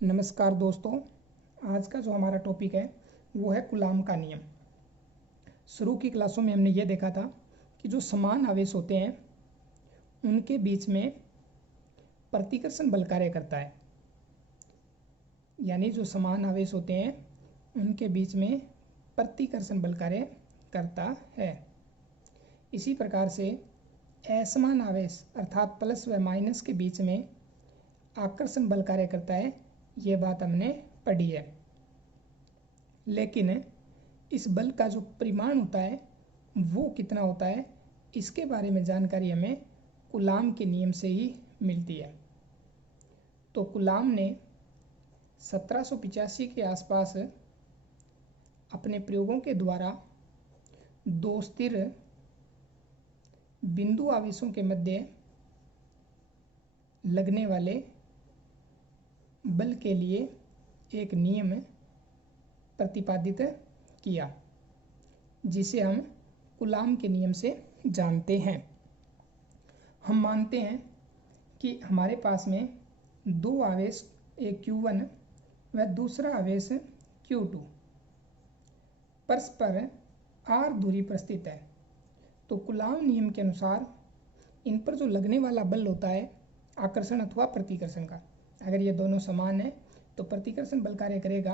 नमस्कार दोस्तों। आज का जो हमारा टॉपिक है वो है कूलाम का नियम। शुरू की क्लासों में हमने ये देखा था कि जो समान आवेश होते हैं उनके बीच में प्रतिकर्षण बल कार्य करता है, यानी जो समान आवेश होते हैं उनके बीच में प्रतिकर्षण बल कार्य करता है। इसी प्रकार से असमान आवेश अर्थात प्लस व माइनस के बीच में आकर्षण बल कार्य करता है, ये बात हमने पढ़ी है। लेकिन इस बल का जो परिमाण होता है वो कितना होता है, इसके बारे में जानकारी हमें कूलाम के नियम से ही मिलती है। तो कूलाम ने 1785 के आसपास अपने प्रयोगों के द्वारा दो स्थिर बिंदु आवेशों के मध्य लगने वाले बल के लिए एक नियम प्रतिपादित किया, जिसे हम कूलाम के नियम से जानते हैं। हम मानते हैं कि हमारे पास में दो आवेश, एक Q1 व दूसरा आवेश Q2 परस्पर r दूरी पर स्थित है। तो कूलाम नियम के अनुसार इन पर जो लगने वाला बल होता है आकर्षण अथवा प्रतिकर्षण का, अगर ये दोनों समान है तो प्रतिकर्षण बल कार्य करेगा,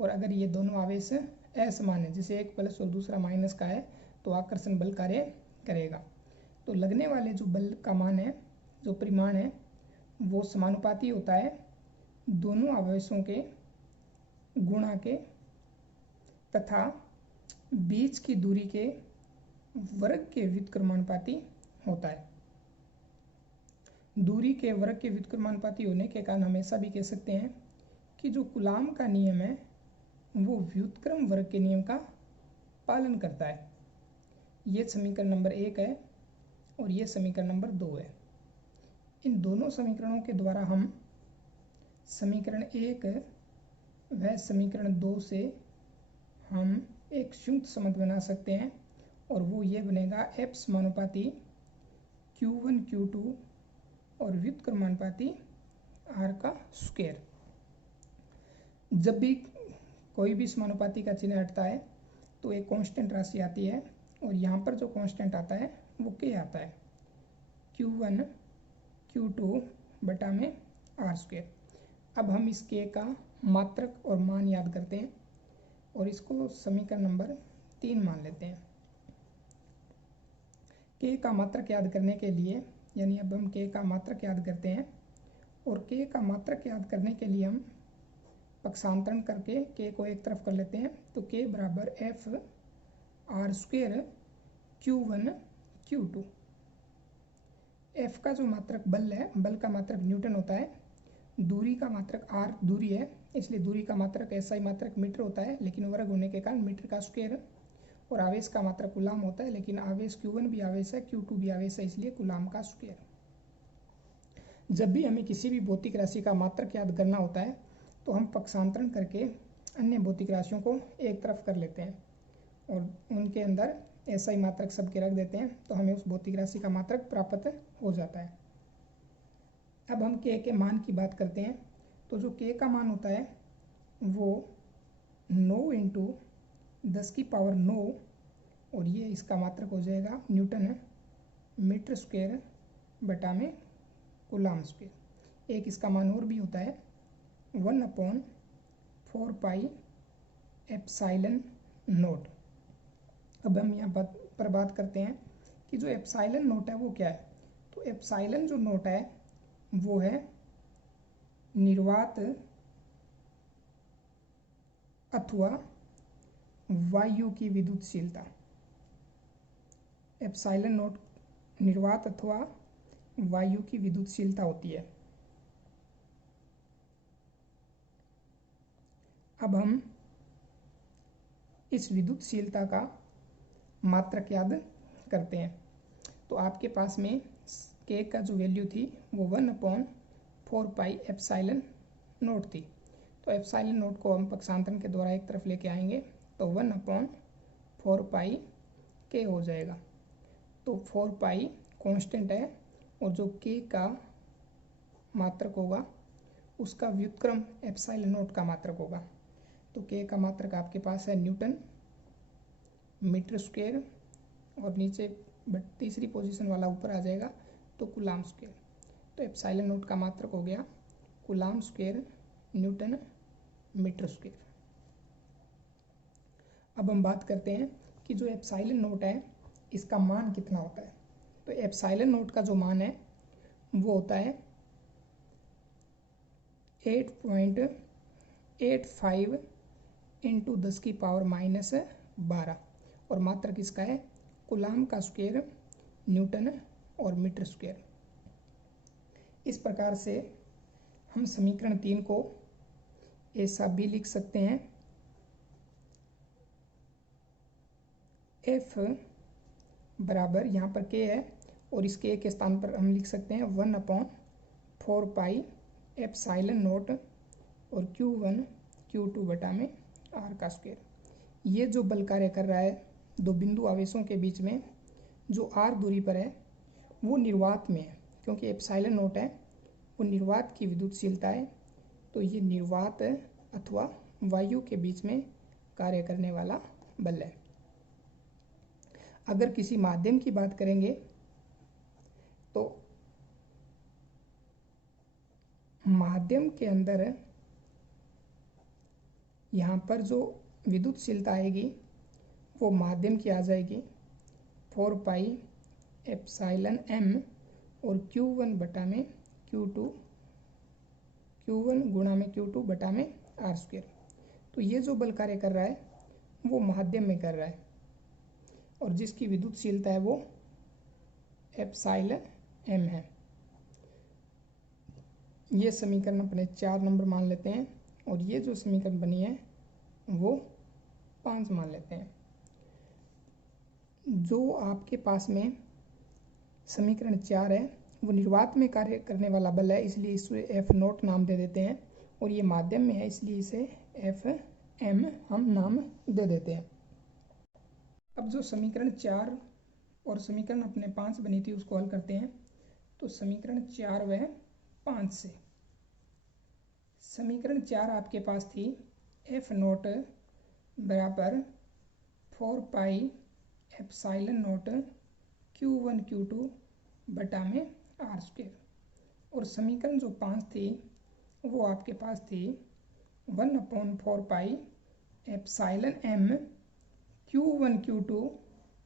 और अगर ये दोनों आवेश असमान है, जैसे एक प्लस और दूसरा माइनस का है, तो आकर्षण बल कार्य करेगा। तो लगने वाले जो बल का मान है, जो परिमाण है, वो समानुपाती होता है दोनों आवेशों के गुणा के तथा बीच की दूरी के वर्ग के व्युत्क्रमानुपाती होता है। दूरी के वर्ग के व्युत्क्रमानुपाती होने के कारण हम ऐसा भी कह सकते हैं कि जो कूलाम का नियम है वो व्युत्क्रम वर्ग के नियम का पालन करता है। ये समीकरण नंबर 1 है और ये समीकरण नंबर 2 है। इन दोनों समीकरणों के द्वारा हम समीकरण 1 व समीकरण 2 से हम एक संयुक्त संबंध बना सकते हैं, और वो ये बनेगा F समानुपाती Q1 Q2 और व्युत्क्रमानुपाती r का स्क्वायर। जब भी कोई भी समानुपाती का चिन्ह हटता है तो एक कांस्टेंट राशि आती है, और यहाँ पर जो कांस्टेंट आता है वो k आता है, Q1 Q2 बटा में r स्क्वायर। अब हम इस k का मात्रक और मान याद करते हैं और इसको समीकरण नंबर 3 मान लेते हैं। k का मात्रक याद करने के लिए, यानी अब हम k का मात्रक याद करते हैं, और k का मात्रक याद करने के लिए हम पक्षांतरण करके k को एक तरफ कर लेते हैं। तो k बराबर F r square Q1 Q2। F का जो मात्रक बल है, बल का मात्रक न्यूटन होता है, दूरी का मात्रक r दूरी है, इसलिए दूरी का मात्रक SI मात्रक मीटर होता है, लेकिन वर्ग होने के कारण मीटर का स्क्वायर, और आवेश का मात्रक कूलाम होता है, लेकिन आवेश Q1 भी आवेश है, Q2 भी आवेश है, इसलिए कूलाम का स्क्वायर। जब भी हमें किसी भी भौतिक राशि का मात्रक याद करना होता है तो हम पक्षांतरण करके अन्य भौतिक राशियों को एक तरफ कर लेते हैं और उनके अंदर SI मात्रक सबके रख देते हैं, तो हमें उस भौतिक राशि का मात्रक प्राप्त हो जाता है। अब हम k के मान की बात करते हैं। तो जो k का मान होता है वो 9 इंटू 10 की पावर 9, और ये इसका मात्रक हो जाएगा न्यूटन है, मीटर स्क्वायर बटा में कूलाम स्क्वायर। एक इसका मान और भी होता है 1/4 पाई एप्साइलन नोट। अब हम यहाँ पर बात करते हैं कि जो एप्साइलन नोट है वो क्या है। तो एप्साइलन जो नोट है वो है निर्वात अथवा वायु की विद्युतशीलता। एप्साइलन नोट निर्वात अथवा वायु की विद्युतशीलता होती है। अब हम इस विद्युतशीलता का मात्रक याद करते हैं। तो आपके पास में k का जो वैल्यू थी वो 1/4 पाई एप्साइलन नोट थी। तो एप्साइलन नोट को हम पक्षांतरण के द्वारा एक तरफ लेके आएंगे, तो 1/4 पाई k हो जाएगा। तो 4 पाई कांस्टेंट है, और जो k का मात्रक होगा उसका व्युत्क्रम एप्सिलॉन नॉट का मात्रक होगा। तो के का मात्रक आपके पास है न्यूटन मीटर स्क्वायर और नीचे तीसरी पोजीशन वाला ऊपर आ जाएगा तो कूलाम स्क्वायर। तो एप्सिलॉन नॉट का मात्रक हो गया coulomb square newton metre square. अब हम बात करते हैं कि जो एप्सिलॉन नॉट है इसका मान कितना होता है। तो एप्सिलॉन नॉट का जो मान है वो होता है 8.85 इंटू 10⁻⁻12 और मात्रक इसका है कूलाम का स्क्वायर न्यूटन और मीटर स्क्वायर। इस प्रकार से हम समीकरण 3 को ऐसा भी लिख सकते हैं F बराबर यहाँ पर K है और इस K के स्थान पर हम लिख सकते हैं 1/4 पाई एप्सिलॉन नॉट और Q1 Q2 बटा में R का स्क्वायर। ये जो बल कार्य कर रहा है दो बिंदु आवेशों के बीच में जो R दूरी पर है वो निर्वात में है, क्योंकि एप्सिलॉन नॉट है वो निर्वात की विद्युतशीलता है। तो ये निर्वात अथवा वायु के बीच में कार्य करने वाला बल है। अगर किसी माध्यम की बात करेंगे तो माध्यम के अंदर यहाँ पर जो विद्युतशीलता आएगी वो माध्यम की आ जाएगी 4 पाई एप्सिलॉन m और Q1 बटा में Q2 Q1 गुणा में Q2 बटा में R स्क्वायर। तो ये जो बल कार्य कर रहा है वो माध्यम में कर रहा है और जिसकी विद्युतशीलता है वो एप्सिलॉन m है। ये समीकरण अपने 4 नंबर मान लेते हैं और ये जो समीकरण बनी है वो 5 मान लेते हैं। जो आपके पास में समीकरण 4 है वो निर्वात में कार्य करने वाला बल है, इसलिए इसे F नॉट नाम दे देते हैं और ये माध्यम में है इसलिए इसे FM हम नाम दे देते हैं। अब जो समीकरण 4 और समीकरण अपने 5 बनी थी उसको हल करते हैं। तो समीकरण 4 व 5 से समीकरण 4 आपके पास थी F नॉट बराबर 4 pi epsilon not Q1 Q2 बटा में R स्क्वायर और समीकरण जो 5 थी वो आपके पास थी 1/4 pi epsilon m Q1 Q2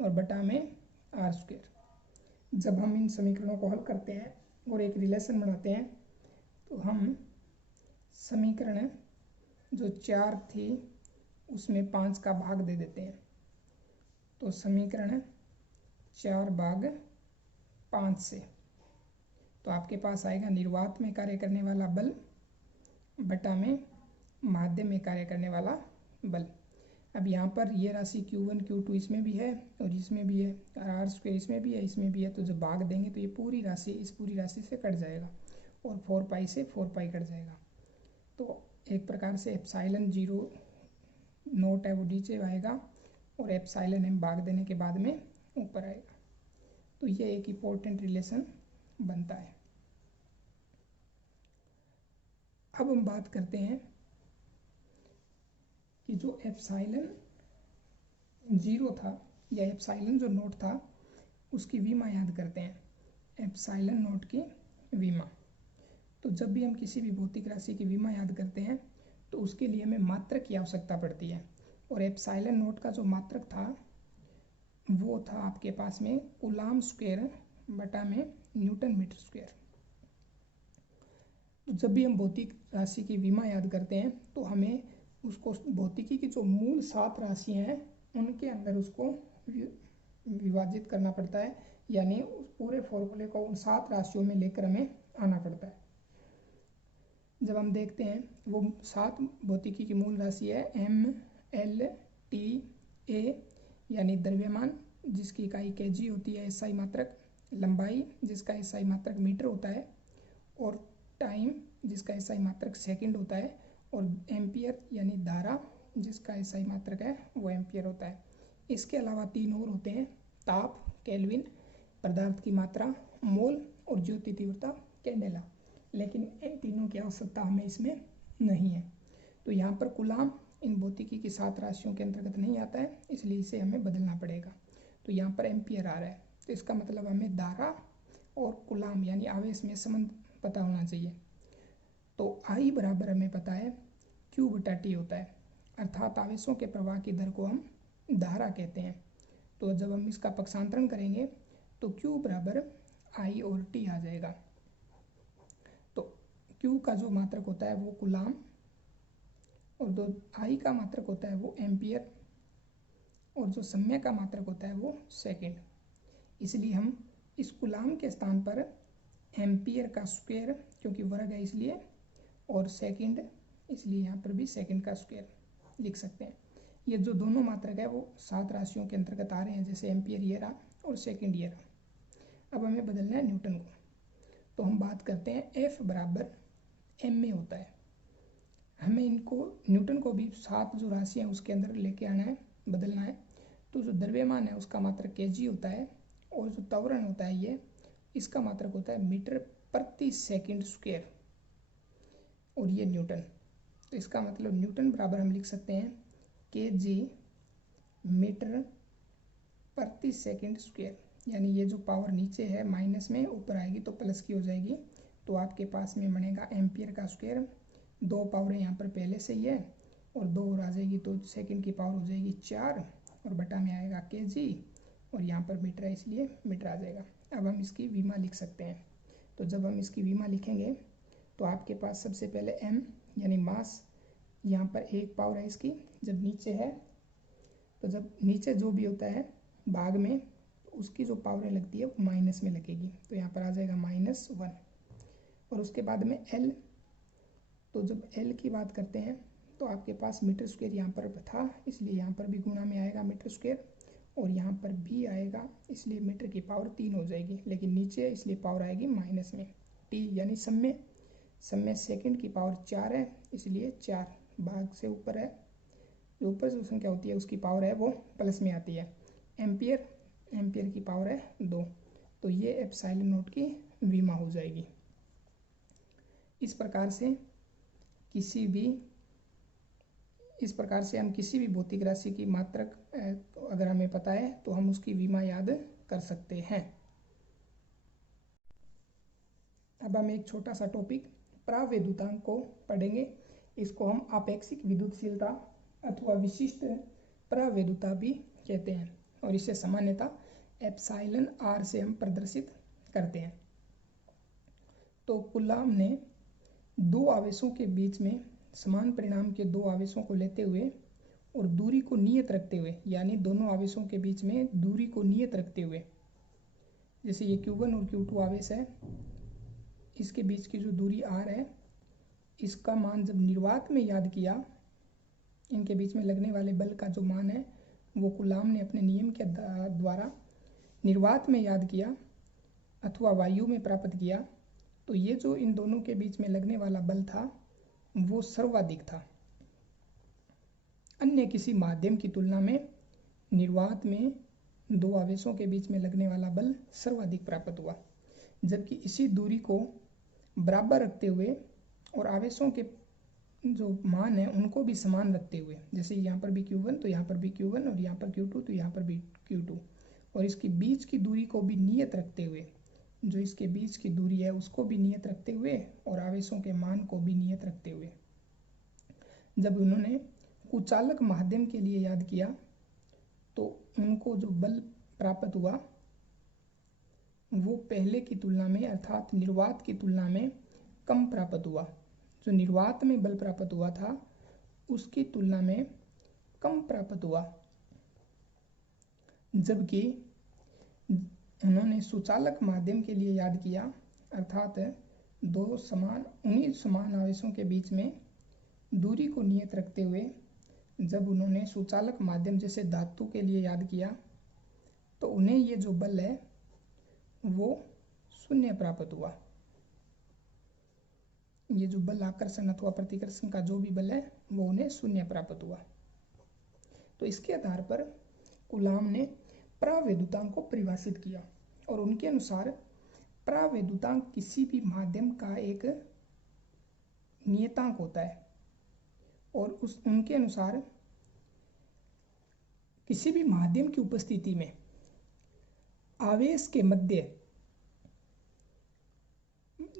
और बटा में R स्क्वायर। जब हम इन समीकरणों को हल करते हैं और एक रिलेशन बनाते हैं तो हम समीकरण जो 4 थी उसमें 5 का भाग दे देते हैं। तो समीकरण 4 भाग 5 से तो आपके पास आएगा निर्वात में कार्य करने वाला बल बटा में माध्यम में कार्य करने वाला बल। अब यहाँ पर ये राशि Q1 Q2 इसमें भी है और इसमें भी है और R स्क्वायर इसमें भी है इसमें भी है। तो जब भाग देंगे तो ये पूरी राशि इस पूरी राशि से कट जाएगा और 4 पाई से 4 पाई कट जाएगा। तो एक प्रकार से एप्सिलॉन 0 नोट है वो नीचे आएगा और एप्सिलॉन m भाग देने के बाद में ऊपर आएगा। तो ये एक इम्पोर्टेंट रिलेशन बनता है। अब हम बात करते हैं कि जो एप्सिलॉन 0 था या एप्सिलॉन जो नोट था उसकी विमा याद करते हैं। एप्सिलॉन नोट की विमा, तो जब भी हम किसी भी भौतिक राशि की विमा याद करते हैं तो उसके लिए हमें मात्रक की आवश्यकता पड़ती है और एप्सिलॉन नोट का जो मात्रक था वो था आपके पास में कूलाम स्क्वायर बटा में न्यूटन मीटर स्क्वायर। तो जब भी हम भौतिक राशि की विमा याद करते हैं तो हमें उसको भौतिकी की जो मूल 7 राशियाँ हैं उनके अंदर उसको विभाजित करना पड़ता है, यानी उस पूरे फॉर्मूले को उन 7 राशियों में लेकर हमें आना पड़ता है। जब हम देखते हैं वो 7 भौतिकी की मूल राशि है M L T A यानी द्रव्यमान जिसकी इकाई kg होती है SI मात्रक, लंबाई जिसका SI मात्रक मीटर होता है और टाइम जिसका SI मात्रक सेकंड होता है और एम्पियर यानी धारा जिसका SI मात्रक है वो एम्पियर होता है। इसके अलावा 3 और होते हैं ताप केल्विन, पदार्थ की मात्रा मोल और ज्योति तीव्रता कैंडेला। लेकिन इन तीनों की आवश्यकता हमें इसमें नहीं है। तो यहाँ पर कूलाम इन भौतिकी की 7 राशियों के अंतर्गत नहीं आता है, इसलिए इसे हमें बदलना पड़ेगा। तो यहाँ पर एम्पियर आ रहा है, तो इसका मतलब हमें धारा और कूलाम यानी आवेश में संबंध पता होना चाहिए। तो आई बराबर हमें पता है Q/T होता है, अर्थात आवेशों के प्रवाह की दर को हम धारा कहते हैं। तो जब हम इसका पक्षांतरण करेंगे तो Q बराबर I और T आ जाएगा। तो Q का जो मात्रक होता है वो कूलाम और जो I का मात्रक होता है वो एम्पियर और जो समय का मात्रक होता है वो सेकंड। इसलिए हम इस कूलाम के स्थान पर एम्पियर का स्क्वायर, क्योंकि वर्ग है इसलिए, और सेकंड इसलिए यहाँ पर भी सेकंड का स्क्वायर लिख सकते हैं। ये जो दोनों मात्रक है वो 7 राशियों के अंतर्गत आ रहे हैं, जैसे एम्पियर ये रहा और सेकंड ये रहा। अब हमें बदलना है न्यूटन को, तो हम बात करते हैं F बराबर m में होता है। हमें इनको न्यूटन को भी 7 जो राशि हैं उसके अंदर लेके आना है, बदलना है। तो जो द्रव्यमान है उसका मात्रक kg होता है और जो त्वरण होता है ये, इसका मात्रक होता है मीटर प्रति सेकंड स्क्वायर और ये न्यूटन। तो इसका मतलब न्यूटन बराबर हम लिख सकते हैं kg मीटर प्रति सेकंड स्क्वायर, यानी ये जो पावर नीचे है माइनस में, ऊपर आएगी तो प्लस की हो जाएगी। तो आपके पास में बनेगा एम्पियर का स्क्वायर, 2 पावर यहाँ पर पहले से ही है और 2 और आ जाएगी तो सेकंड की पावर हो जाएगी 4 और बटा में आएगा kg और यहाँ पर मीटर है इसलिए मीटर आ जाएगा। अब हम इसकी विमा लिख सकते हैं। तो जब हम इसकी विमा लिखेंगे तो आपके पास सबसे पहले m यानी मास, यहाँ पर 1 पावर है इसकी, जब नीचे है तो जब नीचे जो भी होता है भाग में तो उसकी जो पावर लगती है वो माइनस में लगेगी, तो यहाँ पर आ जाएगा -1। और उसके बाद में L, तो जब L की बात करते हैं तो आपके पास मीटर स्क्वायर यहाँ पर था, इसलिए यहाँ पर भी गुणा में आएगा मीटर स्क्वायर और यहाँ पर भी आएगा, इसलिए मीटर की पावर 3 हो जाएगी, लेकिन नीचे है इसलिए पावर आएगी माइनस में। T यानी समय सेकंड की पावर 4 है, इसलिए 4 भाग से ऊपर है, जो ऊपर जो संख्या होती है उसकी पावर है वो प्लस में आती है। एम्पियर की पावर है 2, तो ये एप्सिलॉन नॉट की विमा हो जाएगी। इस प्रकार से हम किसी भी भौतिक राशि की मात्रक अगर हमें पता है तो हम उसकी विमा याद कर सकते हैं। अब हम एक छोटा सा टॉपिक प्रावैद्युतांक को पढ़ेंगे। इसको हम आपेक्षिक विद्युतशीलता अथवा विशिष्ट प्रावैद्युता भी कहते हैं और इसे सामान्यतः एप्सिलॉन r से हम प्रदर्शित करते हैं। तो कूलाम ने 2 आवेशों के बीच में समान परिमाण के 2 आवेशों को लेते हुए और दूरी को नियत रखते हुए, यानी दोनों आवेशों के बीच में दूरी को नियत रखते हुए, जैसे ये Q1 और Q2 आवेश है, इसके बीच की जो दूरी r है, इसका मान जब निर्वात में याद किया, इनके बीच में लगने वाले बल का जो मान है वो कूलाम ने अपने नियम के द्वारा निर्वात में याद किया अथवा वायु में प्राप्त किया, तो ये जो इन दोनों के बीच में लगने वाला बल था वो सर्वाधिक था। अन्य किसी माध्यम की तुलना में निर्वात में 2 आवेशों के बीच में लगने वाला बल सर्वाधिक प्राप्त हुआ, जबकि इसी दूरी को बराबर रखते हुए और आवेशों के जो मान है उनको भी समान रखते हुए, जैसे यहाँ पर भी Q1 तो यहाँ पर भी Q1 और यहाँ पर Q2 तो यहाँ पर भी Q2, और इसकी बीच की दूरी को भी नियत रखते हुए, जो इसके बीच की दूरी है उसको भी नियत रखते हुए और आवेशों के मान को भी नियत रखते हुए, जब उन्होंने कुचालक माध्यम के लिए याद किया तो उनको जो बल प्राप्त हुआ वो पहले की तुलना में अर्थात निर्वात की तुलना में कम प्राप्त हुआ। जो निर्वात में बल प्राप्त हुआ था उसकी तुलना में कम प्राप्त हुआ, जबकि उन्होंने सुचालक माध्यम के लिए याद किया अर्थात 2 समान आवेशों के बीच में दूरी को नियत रखते हुए, जब उन्होंने सुचालक माध्यम जैसे धातु के लिए याद किया तो उन्हें ये जो बल है वो 0 प्राप्त हुआ। ये जो बल आकर्षण अथवा प्रतिकर्षण का जो भी बल है वो उन्हें 0 प्राप्त हुआ। तो इसके आधार पर कूलाम ने प्रावैद्युतांक को परिभाषित किया और उनके अनुसार प्रावैद्युतांक किसी भी माध्यम का एक नियतांक होता है और उनके अनुसार किसी भी माध्यम की उपस्थिति में आवेश के मध्य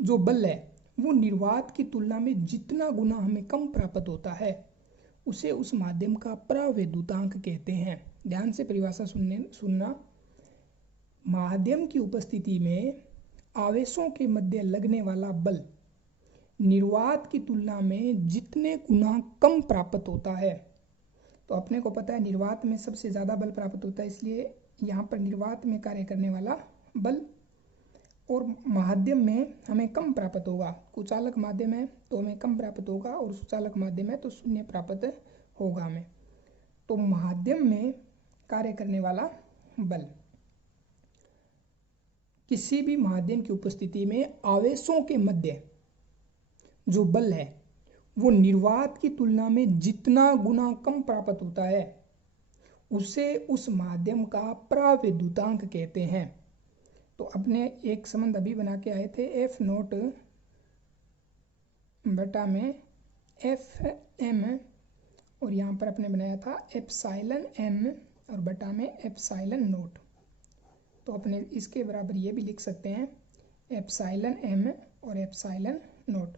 जो बल है वो निर्वात की तुलना में जितना गुना हमें कम प्राप्त होता है उसे उस माध्यम का प्रावैद्युतांक कहते हैं। ध्यान से परिभाषा सुनना। माध्यम की उपस्थिति में आवेशों के मध्य लगने वाला बल निर्वात की तुलना में जितने गुना कम प्राप्त होता है, तो अपने को पता है निर्वात में सबसे ज़्यादा बल प्राप्त होता है, इसलिए यहाँ पर निर्वात में कार्य करने वाला बल और माध्यम में हमें कम प्राप्त होगा। कुचालक माध्यम है तो हमें कम प्राप्त होगा और सुचालक माध्यम है तो शून्य प्राप्त होगा हमें। तो माध्यम में कार्य करने वाला बल, किसी भी माध्यम की उपस्थिति में आवेशों के मध्य जो बल है वो निर्वात की तुलना में जितना गुना कम प्राप्त होता है उसे उस माध्यम का प्रावैद्युतांक कहते हैं। तो अपने एक संबंध अभी बना के आए थे, एफ नोट बटा में एफ एम, और यहाँ पर अपने बनाया था एप्साइलन एम और बटा में एप्साइलन नोट। तो अपने इसके बराबर ये भी लिख सकते हैं एप्साइलन एम और एप्साइलन नोट।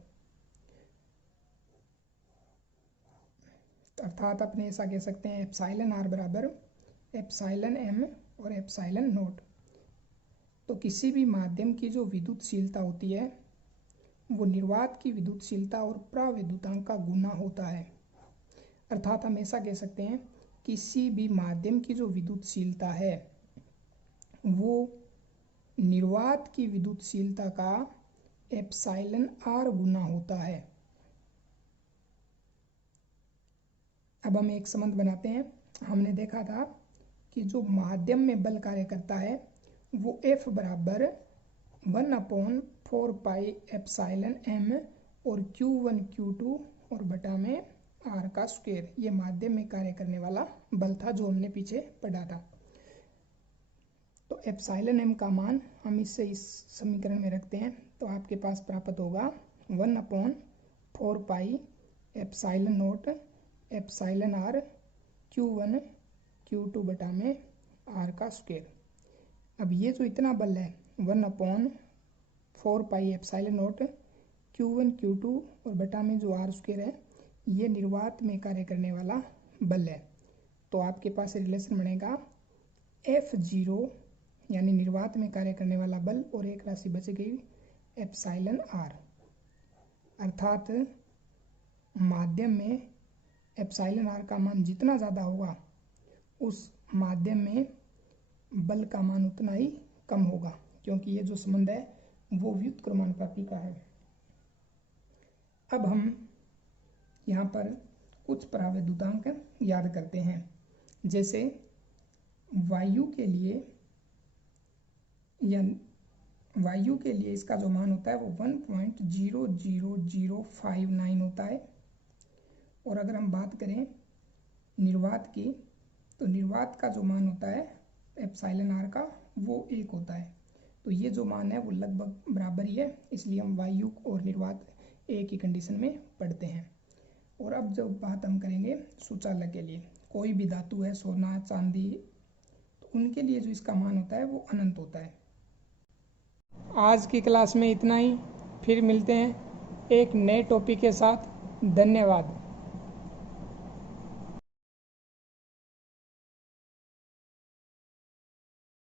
अर्थात अपने ऐसा कह सकते हैं एप्साइलन आर बराबर एप्साइलन एम और एप्साइलन नोट। तो किसी भी माध्यम की जो विद्युतशीलता होती है वो निर्वात की विद्युतशीलता और प्रावैद्युतांक का गुना होता है। अर्थात हम ऐसा कह सकते हैं किसी भी माध्यम की जो विद्युतशीलता है वो निर्वात की विद्युतशीलता का एप्साइलन आर गुना होता है। अब हम एक संबंध बनाते हैं। हमने देखा था कि जो माध्यम में बल कार्य करता है वो F बराबर 1/4 पाई एप्साइलन एम और Q1 Q2 और बटा में R का स्क्वायर, ये माध्यम में कार्य करने वाला बल था जो हमने पीछे पढ़ा था। तो एप्साइलन एम का मान हम इससे इस समीकरण में रखते हैं तो आपके पास प्राप्त होगा 1/4 pi epsilon note epsilon are Q1 Q2 बटा में R का स्क्वायर। अब ये जो इतना बल है 1/4 pi epsilon note Q1 Q2 और बटा में जो R स्क्वायर है ये निर्वात में कार्य करने वाला बल है। तो आपके पास रिलेशन बनेगा F0 यानी निर्वात में कार्य करने वाला बल और एक राशि बच गई एप्साइलन R। अर्थात माध्यम में एप्साइलन आर का मान जितना ज़्यादा होगा उस माध्यम में बल का मान उतना ही कम होगा, क्योंकि ये जो संबंध है वो व्युत्क्रमानुपाती का है। अब हम यहाँ पर कुछ प्रावैद्युतांक याद करते हैं। जैसे वायु के लिए इसका जो मान होता है वो 1.00059 होता है। और अगर हम बात करें निर्वात की तो निर्वात का जो मान होता है एप्साइलन आर का वो 1 होता है। तो ये जो मान है वो लगभग बराबर ही है, इसलिए हम वायु और निर्वात एक ही कंडीशन में पढ़ते हैं। और अब जब बात हम करेंगे सुचालक के लिए, कोई भी धातु है सोना चांदी, तो उनके लिए जो इसका मान होता है वो अनंत होता है। आज की क्लास में इतना ही, फिर मिलते हैं एक नए टॉपिक के साथ। धन्यवाद।